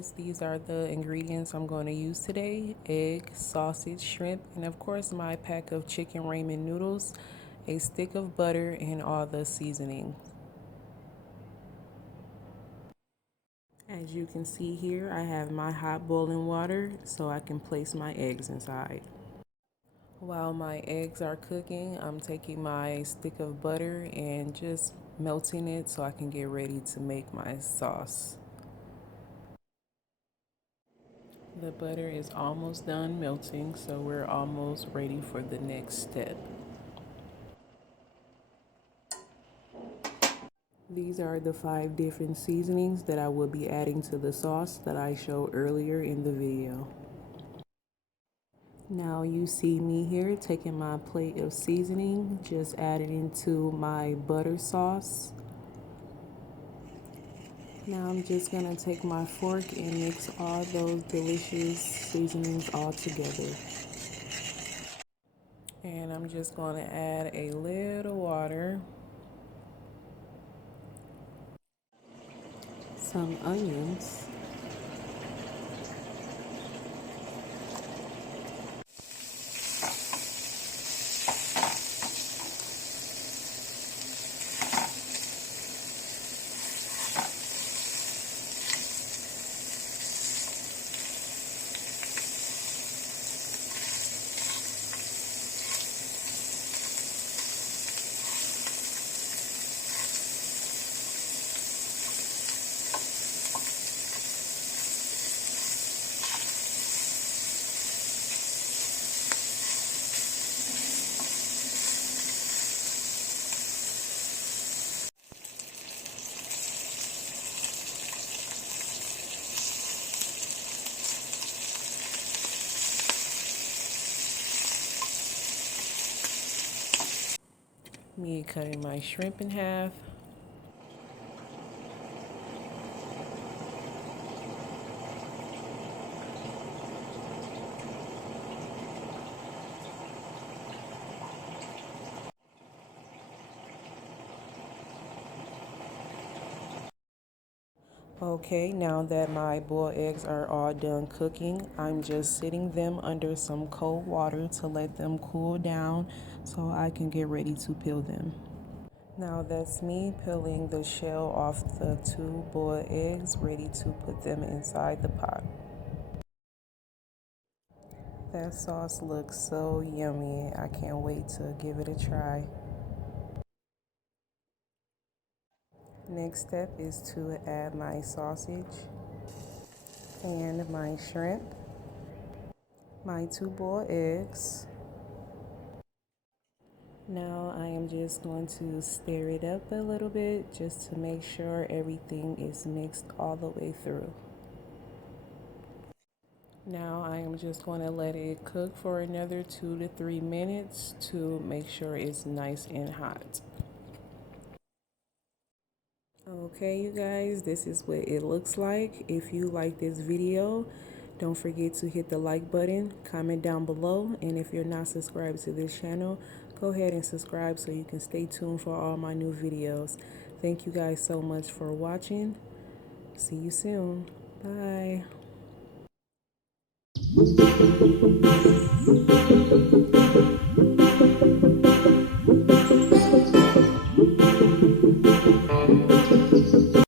guys, these are the ingredients I'm going to use today: egg, sausage, shrimp, and of course my pack of chicken ramen noodles, a stick of butter, and all the seasoning. As you can see here, I have my hot boiling water so I can place my eggs inside. While my eggs are cooking, I'm taking my stick of butter and just melting it so I can get ready to make my sauce. The butter is almost done melting, so we're almost ready for the next step. These are the 5 different seasonings that I will be adding to the sauce that I showed earlier in the video. Now you see me here taking my plate of seasoning, just adding into my butter sauce. Now I'm just going to take my fork and mix all those delicious seasonings all together. And I'm just going to add a little water, some onions, me cutting my shrimp in half. Okay, now that my boiled eggs are all done cooking, I'm just sitting them under some cold water to let them cool down so I can get ready to peel them. Now that's me peeling the shell off the 2 boiled eggs, ready to put them inside the pot. That sauce looks so yummy. I can't wait to give it a try. Next step is to add my sausage and my shrimp, my 2 boiled eggs. Now I am just going to stir it up a little bit just to make sure everything is mixed all the way through. Now I am just going to let it cook for another 2 to 3 minutes to make sure it's nice and hot. Okay, you guys, this is what it looks like. If you like this video, don't forget to hit the like button, comment down below, and if you're not subscribed to this channel, go ahead and subscribe so you can stay tuned for all my new videos. Thank you guys so much for watching. See you soon. Bye.